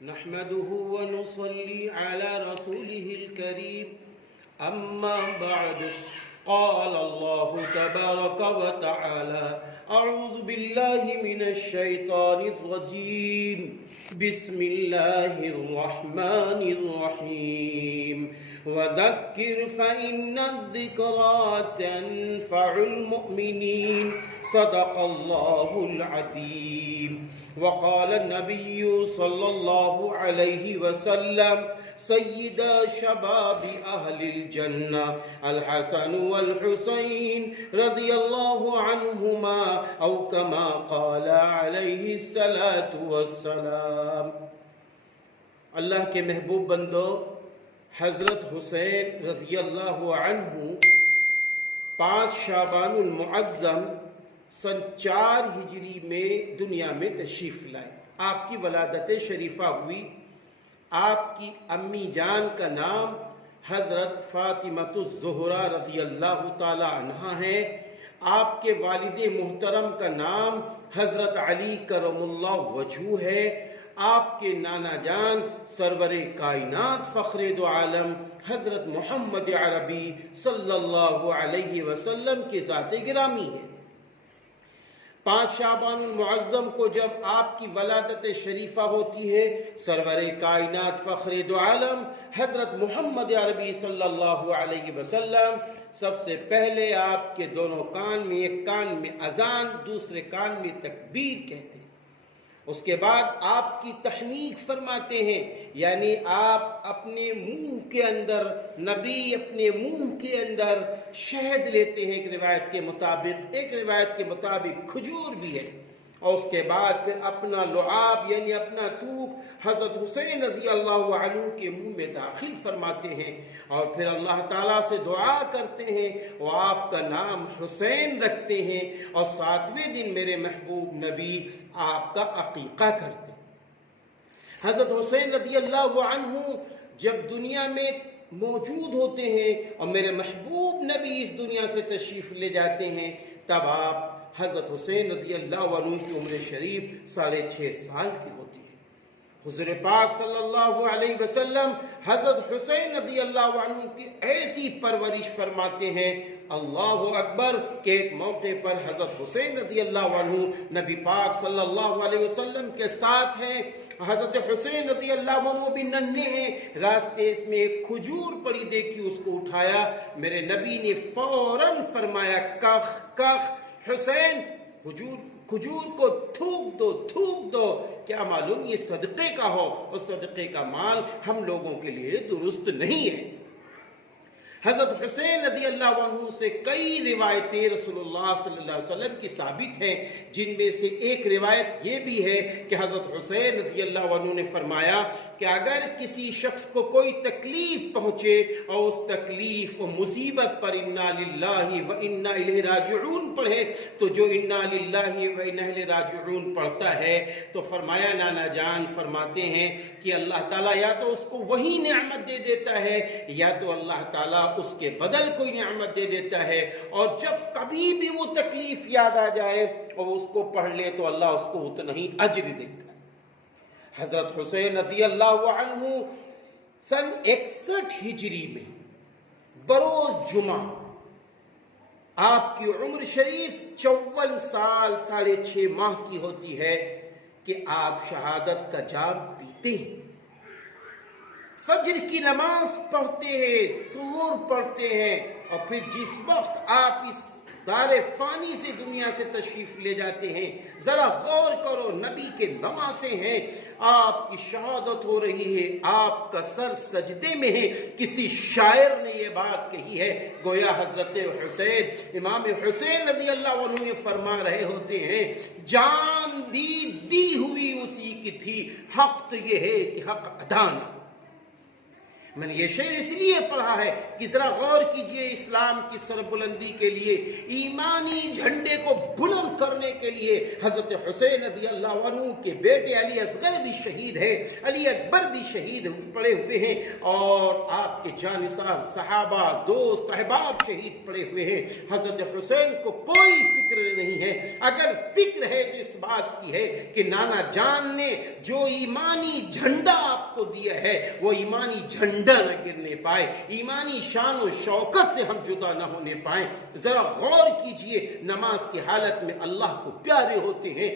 نحمده ونصلي على رسوله الكريم أما بعد قال الله تبارك وتعالى أعوذ بالله من الشيطان الرجيم بسم الله الرحمن الرحيم وذكر فإن الذكرى تنفع المؤمنين صدق الله العظيم. وقال النبي صلى الله عليه وسلم سيدا شباب أهل الجنة الحسن والحسين رضي الله عنهما أو كما قال عليه الصلاة والسلام. اللہ کے محبوب بندو، حضرت حسین رضی اللہ عنہ 5 شعبان المعظم سن 4 ہجری میں دنیا میں تشریف لائے. آپ کی ولادت شریفہ ہوئی. آپ کی امی جان کا نام حضرت فاطمۃ الزہرا رضی اللہ تعالی عنہا ہے. آپ کے والد محترم کا نام حضرت علی کرم اللہ وجہہ ہے. آپ کے نانا جان سرور کائنات فخر دو عالم حضرت محمد عربی صلی اللہ علیہ وسلم کے ذات گرامی ہے. 5 شعبان المعظم کو جب آپ کی ولادت شریفہ ہوتی ہے، سرور کائنات فخر دو عالم حضرت محمد عربی صلی اللہ علیہ وسلم سب سے پہلے آپ کے دونوں کان میں، ایک کان میں اذان، دوسرے کان میں تکبیر کہتے ہیں. اس کے بعد آپ کی تحنیک فرماتے ہیں، یعنی آپ اپنے منہ کے اندر، نبی اپنے منہ کے اندر شہد لیتے ہیں. ایک روایت کے مطابق کھجور بھی ہے. اور اس کے بعد پھر اپنا لعاب یعنی اپنا تھوک حضرت حسین رضی اللہ عنہ کے منہ میں داخل فرماتے ہیں اور پھر اللہ تعالیٰ سے دعا کرتے ہیں اور آپ کا نام حسین رکھتے ہیں اور 7ویں دن میرے محبوب نبی آپ کا عقیقہ کرتے ہیں. حضرت حسین رضی اللہ عنہ جب دنیا میں موجود ہوتے ہیں اور میرے محبوب نبی اس دنیا سے تشریف لے جاتے ہیں، تب آپ حضرت حسین رضی اللہ عنہ کی عمر شریف 6.5 سال کی ہوتی ہے. حضور پاک صلی اللہ علیہ وسلم حضرت حسین رضی اللہ عنہ کی ایسی پرورش فرماتے ہیں، اللہ اکبر، کہ ایک موقع پر حضرت حسین رضی اللہ عنہ نبی پاک صلی اللہ علیہ وسلم کے ساتھ ہیں. حضرت حسین رضی اللہ عنہ بھی ننھے ہیں. راستے اس میں ایک کھجور پڑی دیکھی، اس کو اٹھایا. میرے نبی نے فوراً فرمایا کخ کخ حسین، کھجور کو تھوک دو. کیا معلوم یہ صدقے کا ہو اور صدقے کا مال ہم لوگوں کے لیے درست نہیں ہے. حضرت حسین رضی اللہ عنہ سے کئی روایتیں رسول اللہ صلی اللہ علیہ وسلم کی ثابت ہیں، جن میں سے ایک روایت یہ بھی ہے کہ حضرت حسین رضی اللہ عنہ نے فرمایا کہ اگر کسی شخص کو کوئی تکلیف پہنچے اور اس تکلیف و مصیبت پر انا للہ و انا الیہ راجعون پڑھے، تو جو انا للہ و انا الیہ راجعون پڑھتا ہے تو فرمایا نانا جان فرماتے ہیں کہ اللہ تعالیٰ یا تو اس کو وہی نعمت دے دیتا ہے یا تو اللہ تعالیٰ اس کے بدل کوئی نعمت دے دیتا ہے. اور جب کبھی بھی وہ تکلیف یاد آ جائے اور اس کو پڑھ لے تو اللہ اس کو اتنا ہی اجر دیتا ہے. حضرت حسین رضی اللہ عنہ سن 61 ہجری میں بروز جمعہ آپ کی عمر شریف 54 سال 6.5 ماہ کی ہوتی ہے کہ آپ شہادت کا جام پیتے ہیں. فجر کی نماز پڑھتے ہیں، سحور پڑھتے ہیں اور پھر جس وقت آپ اس دار فانی سے دنیا سے تشریف لے جاتے ہیں، ذرا غور کرو، نبی کے نواسے ہیں، آپ کی شہادت ہو رہی ہے، آپ کا سر سجدے میں ہے. کسی شاعر نے یہ بات کہی ہے، گویا حضرت حسین امام حسین رضی اللہ عنہ یہ فرما رہے ہوتے ہیں، جان دی ہوئی اسی کی تھی، حق تو یہ ہے کہ حق ادا نہ. میں نے یہ شعر اس لیے پڑھا ہے کہ ذرا غور کیجئے، اسلام کی سربلندی کے لیے، ایمانی جھنڈے کو بلند کرنے کے لیے حضرت حسین رضی اللہ عنہ کے بیٹے علی اصغر بھی شہید ہے، علی اکبر بھی شہید پڑے ہوئے ہیں اور آپ کے جانثار صحابہ، دوست، احباب شہید پڑے ہوئے ہیں. حضرت حسین کو کوئی فکر نہیں ہے. اگر فکر ہے کہ اس بات کی ہے کہ نانا جان نے جو ایمانی جھنڈا آپ کو دیا ہے وہ ایمانی جھنڈا نہ گرنے پائے, ایمانی شان و شوکت سے ہم جدا نہ ہونے پائیں. ذرا غور کیجئے, نماز کی حالت میں اللہ کو پیارے ہوتے ہیں.